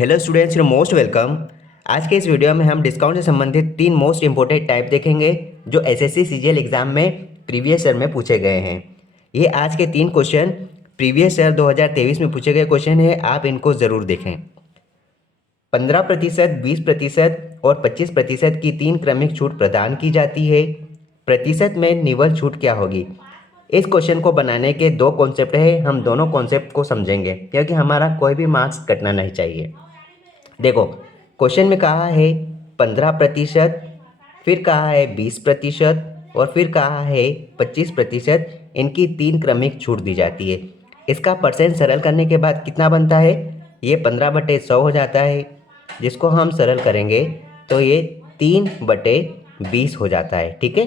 Hello students, you most welcome. आज के इस वीडियो में हम डिस्काउंट से संबंधित 3 मोस्ट इंपॉर्टेंट टाइप देखेंगे जो एसएससी सीजीएल एग्जाम में प्रीवियस ईयर में पूछे गए हैं। ये आज के 3 क्वेश्चन प्रीवियस ईयर 2023 में पूछे गए क्वेश्चन है, आप इनको ज़रूर देखें। 15%, 20% और 25% की 3 क्रमिक छूट प्रदान की जाती है। प्रतिशत में निवल छूट क्या होगी? इस क्वेश्चन को बनाने के 2 कॉन्सेप्ट है, हम दोनों कॉन्सेप्ट को समझेंगे क्योंकि हमारा कोई भी मार्क्स कटना नहीं चाहिए। देखो, क्वेश्चन में कहा है 15%, फिर कहा है 20% और फिर कहा है 25%। इनकी 3 क्रमिक छूट दी जाती है। इसका परसेंट सरल करने के बाद कितना बनता है? ये 15/100 हो जाता है, जिसको हम सरल करेंगे तो ये 3/20 हो जाता है। ठीक है,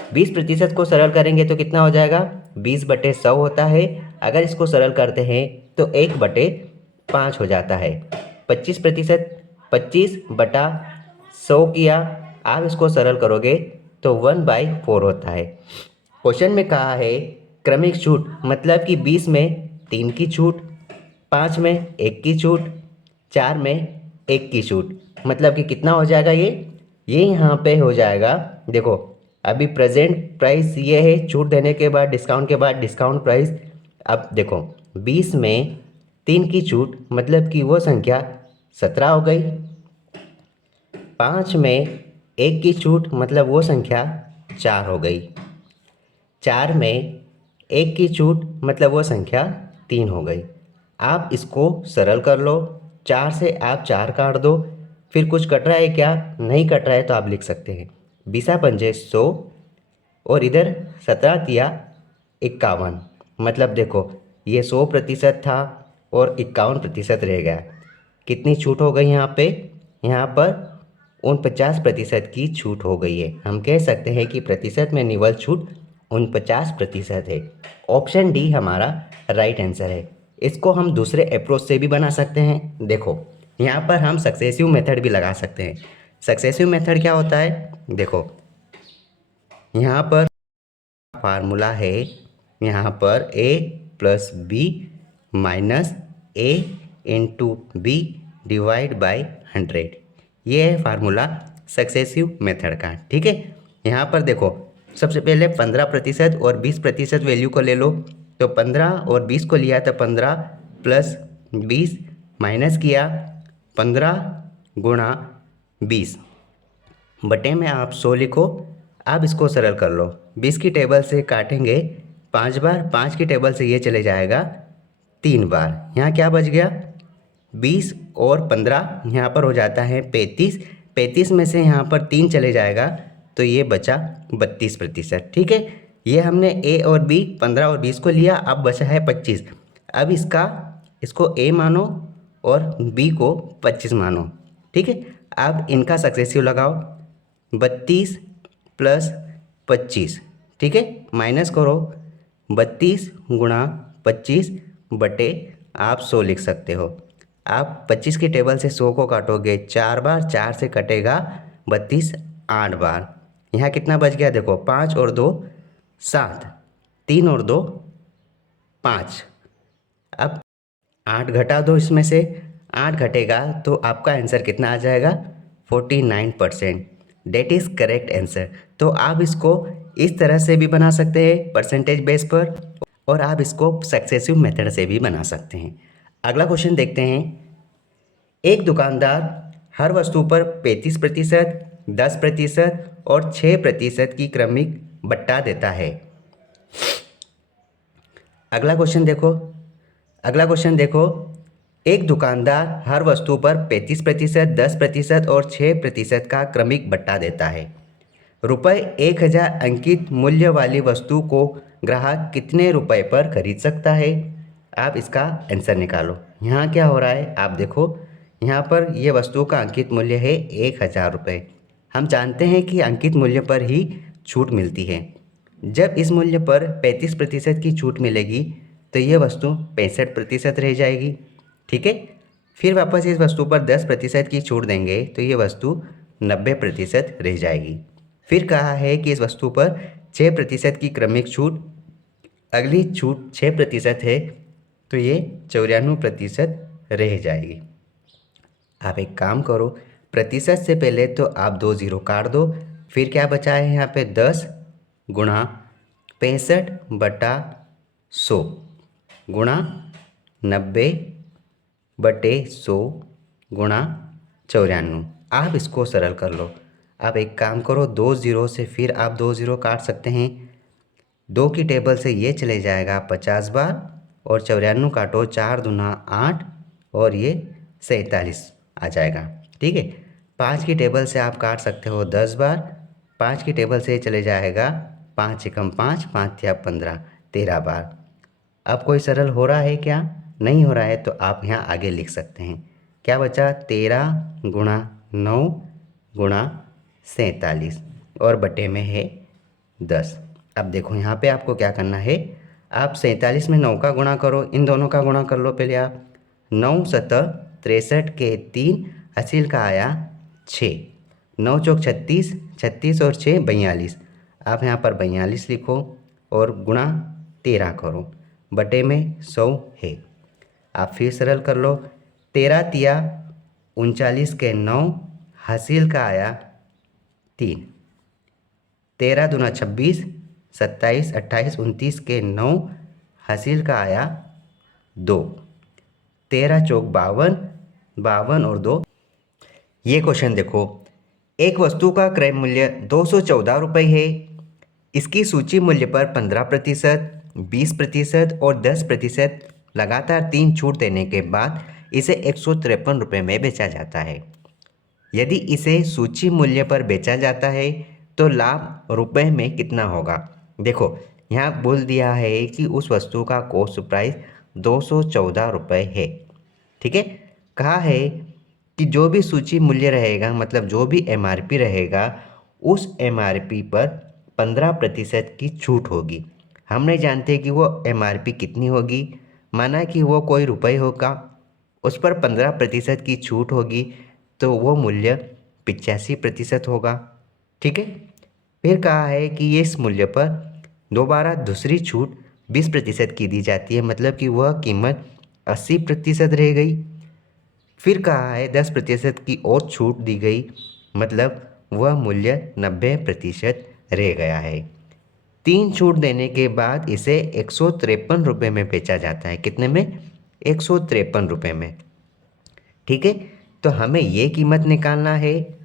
20% को सरल करेंगे तो कितना हो जाएगा? 20/100 होता है। अगर इसको सरल करते हैं तो 1/5 हो जाता है। 25%, 25/100 किया, आप इसको सरल करोगे तो 1/4 होता है। क्वेश्चन में कहा है क्रमिक छूट, मतलब कि 20 में 3 की छूट, 5 में 1 की छूट, 4 में 1 की छूट, मतलब कि कितना हो जाएगा? ये यहाँ पे हो जाएगा। देखो, अभी प्रेजेंट प्राइस ये है, छूट देने के बाद डिस्काउंट के बाद डिस्काउंट प्राइस। अब देखो, 20 में 3 की छूट मतलब कि वो संख्या 17 हो गई। 5 में 1 की छूट मतलब वो संख्या 4 हो गई। 4 में 1 की छूट मतलब वो संख्या 3 हो गई। आप इसको सरल कर लो। 4 से आप 4 काट दो, फिर कुछ कट रहा है क्या? नहीं कट रहा है तो आप लिख सकते हैं 20×5 100 और इधर 17 तिया 51। मतलब देखो, ये 100% था और 51% रह गया। कितनी छूट हो गई यहाँ पे? यहाँ पर 49% की छूट हो गई है। हम कह सकते हैं कि प्रतिशत में निवल छूट 49% है। ऑप्शन डी हमारा राइट आंसर है। इसको हम दूसरे अप्रोच से भी बना सकते हैं। देखो, यहाँ पर हम सक्सेसिव मेथड भी लगा सकते हैं। सक्सेसिव मेथड क्या होता है? देखो, यहाँ पर फार्मूला है, यहाँ पर a+b minus a/b divide by 100। ये है फार्मूला सक्सेसिव मेथड का। ठीक है, यहाँ पर देखो, सबसे पहले 15% और 20% वैल्यू को ले लो। तो 15 और 20 को लिया तो 15 + 20 माइनस किया 15×20 बटे में आप 100 लिखो। आप इसको सरल कर लो। 20 की टेबल से काटेंगे 5 बार, 5 की टेबल से ये चले जाएगा 3 बार। यहाँ क्या बच गया? 20 और 15 यहाँ पर हो जाता है 35। 35 में से यहाँ पर 3 चले जाएगा तो ये बचा 32%। ठीक है, ये हमने ए और बी 15 और 20 को लिया, अब बचा है 25। अब इसको ए मानो और बी को 25 मानो। ठीक है, अब इनका सक्सेसिव लगाओ। 32 + 25, ठीक है, माइनस करो 32×25 बटे आप 100 लिख सकते हो। आप 25 की टेबल से 100 को काटोगे 4 बार, 4 से कटेगा 32 8 बार। यहाँ कितना बच गया? देखो, 5 और 2 7, 3 और 2 5। अब 8 घटा दो, इसमें से 8 घटेगा तो आपका आंसर कितना आ जाएगा? 49%। That is correct answer. तो आप इसको इस तरह से भी बना सकते हैं परसेंटेज बेस पर, और आप इसको सक्सेसिव मेथड से भी बना सकते हैं। अगला क्वेश्चन देखते हैं। एक दुकानदार हर वस्तु पर 35%, 10% और 6% की क्रमिक बट्टा देता है। अगला क्वेश्चन देखो, एक दुकानदार हर वस्तु पर 35%, 10% और 6% का क्रमिक बट्टा देता है। रुपये 1000 अंकित मूल्य वाली वस्तु को ग्राहक कितने रुपए पर खरीद सकता है? आप इसका आंसर निकालो। यहाँ क्या हो रहा है आप देखो, यहाँ पर ये वस्तु का अंकित मूल्य है 1000 रुपये। हम जानते हैं कि अंकित मूल्य पर ही छूट मिलती है। जब इस मूल्य पर 35% की छूट मिलेगी तो ये वस्तु 65% रह जाएगी। ठीक है, फिर वापस इस वस्तु पर 10% की छूट देंगे तो ये वस्तु 90% रह जाएगी। फिर कहा है कि इस वस्तु पर 6% की क्रमिक छूट, अगली छूट 6% है तो ये 94% रह जाएगी। आप एक काम करो, प्रतिशत से पहले तो आप 2 जीरो काट दो। फिर क्या बचा है यहाँ पे 10 गुणा 65/100 गुणा 90/100 गुणा 94। आप इसको सरल कर लो। आप एक काम करो, 2 जीरो से फिर आप 2 जीरो काट सकते हैं। 2 की टेबल से ये चले जाएगा 50 बार और 94 काटो, 4 दूना 8 और ये 47 आ जाएगा। ठीक है। 5 की टेबल से आप काट सकते हो 10 बार। 5 की टेबल से चले जाएगा 5 एकम 5, 5 या 15, 13 बार। अब कोई सरल हो रहा है क्या? नहीं हो रहा है तो आप यहाँ आगे लिख सकते हैं। क्या बचा? 13 गुणा 9 गुणा 47 और बटे में है 10। अब देखो यहाँ पे आपको क्या करना है, आप 47 में 9 का गुणा करो, इन दोनों का गुणा कर लो पहले आप। 9 सतह 63 के 3, हासिल का आया 6। 9 चौक 36, 36 और 6 42। आप यहाँ पर 42 लिखो और गुणा 13 करो, बटे में 100 है। आप फिर सरल कर लो। 13 तिया 39 के 9, हासिल का आया 3। 13 दूना 26, 27, 28, 29 के 9, हासिल का आया 2। 13 चौक 52, 52 और 2। ये क्वेश्चन देखो, एक वस्तु का क्रय मूल्य 214 रुपये है। इसकी सूची मूल्य पर 15%, 20% और 10% लगातार 3 छूट देने के बाद इसे 153 रुपये में बेचा जाता है। यदि इसे सूची मूल्य पर बेचा जाता है तो लाभ रुपए में कितना होगा? देखो यहाँ बोल दिया है कि उस वस्तु का कॉस्ट प्राइस 214 रुपये है। ठीक है। कहा है कि जो भी सूची मूल्य रहेगा, मतलब जो भी एमआरपी रहेगा, उस एमआरपी पर 15% की छूट होगी। हम नहीं जानते कि वो एमआरपी कितनी होगी। माना कि वो कोई रुपये होगा, उस पर 15% की छूट होगी तो वो मूल्य 85% होगा। ठीक है। फिर कहा है कि इस मूल्य पर दोबारा दूसरी छूट 20% की दी जाती है, मतलब कि वह कीमत 80% रह गई। फिर कहा है 10% की और छूट दी गई, मतलब वह मूल्य 90% रह गया है। 3 छूट देने के बाद इसे 153 रुपये में बेचा जाता है। कितने में? 153 रुपये में। ठीक है। तो हमें ये कीमत निकालना है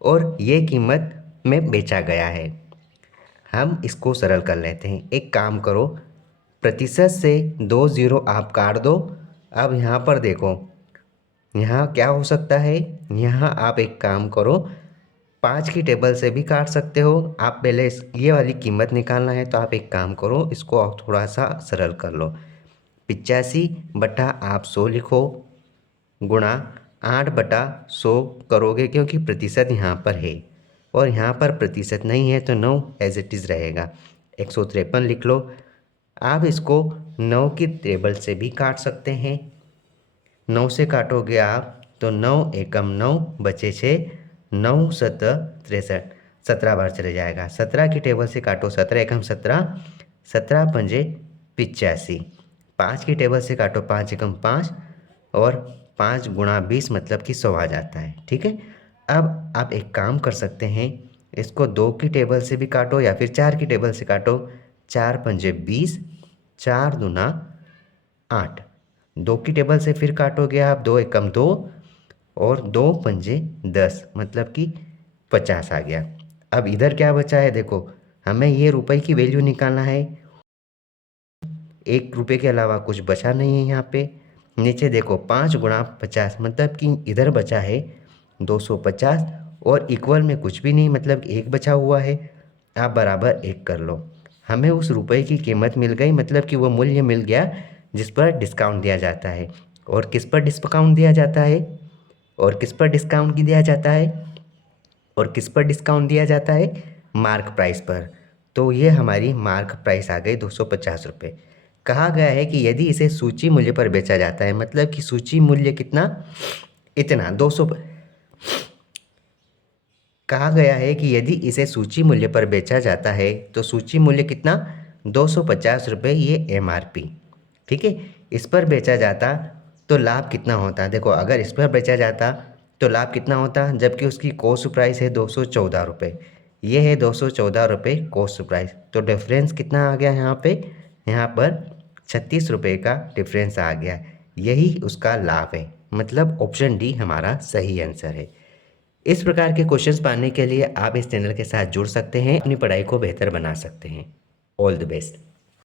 और ये कीमत में बेचा गया है। हम इसको सरल कर लेते हैं। एक काम करो, प्रतिशत से 2 जीरो आप काट दो। अब यहाँ पर देखो, यहाँ क्या हो सकता है, यहाँ आप एक काम करो, 5 की टेबल से भी काट सकते हो। आप पहले ये वाली कीमत निकालना है तो आप एक काम करो, इसको आप थोड़ा सा सरल कर लो। 85 आप 100 लिखो गुणा 8/100 करोगे, क्योंकि प्रतिशत यहाँ पर है और यहाँ पर प्रतिशत नहीं है तो 9 एज इट इज़ रहेगा। 153 लिख लो। आप इसको 9 की टेबल से भी काट सकते हैं। 9 से काटोगे आप तो 9 एकम 9 बचे 6, 9 सतह 63, 17 बार चले जाएगा। 17 की टेबल से काटो, 17 एकम 17, 17 पंजे 85। 5 की टेबल से काटो, 5 एकम 5 और 5 गुणा 20 मतलब कि 100 आ जाता है। ठीक है। अब आप एक काम कर सकते हैं, इसको 2 की टेबल से भी काटो या फिर 4 की टेबल से काटो। 4 पंजे 20, 4 दूना 8। 2 की टेबल से फिर काटोगे आप, 2 एकम 2 और 2 पंजे 10 मतलब कि 50 आ गया। अब इधर क्या बचा है देखो, हमें ये रुपए की वैल्यू निकालना है। 1 रुपये के अलावा कुछ बचा नहीं है यहाँ पे। नीचे देखो 5 गुणा 50 मतलब कि इधर बचा है 250 और इक्वल में कुछ भी नहीं, मतलब 1 बचा हुआ है। आप बराबर 1 कर लो। हमें उस रुपए की कीमत मिल गई, मतलब कि वो मूल्य मिल गया जिस पर डिस्काउंट दिया जाता है। और किस पर डिस्काउंट दिया जाता है? और किस पर डिस्काउंट दिया जाता है? और किस पर डिस्काउंट दिया जाता है? मार्क प्राइस पर। तो ये हमारी मार्क प्राइस आ गई 250 रुपये। कहा गया है कि यदि इसे सूची मूल्य पर बेचा जाता है, मतलब कि सूची मूल्य कितना? इतना 200। कहा गया है कि यदि इसे सूची मूल्य पर बेचा जाता है तो सूची मूल्य कितना? 250 रुपये, ये एमआरपी। ठीक है। इस पर बेचा जाता तो लाभ कितना होता? देखो अगर इस पर बेचा जाता तो लाभ कितना होता, जबकि उसकी कॉस्ट प्राइस है 214 रुपये, ये है 214 रुपये कॉस्ट प्राइस, तो डिफरेंस कितना आ गया यहाँ पे, यहाँ पर 36 रुपये का डिफरेंस आ गया। यही उसका लाभ है, मतलब ऑप्शन डी हमारा सही आंसर है। इस प्रकार के क्वेश्चंस पाने के लिए आप इस चैनल के साथ जुड़ सकते हैं, अपनी पढ़ाई को बेहतर बना सकते हैं। All the best.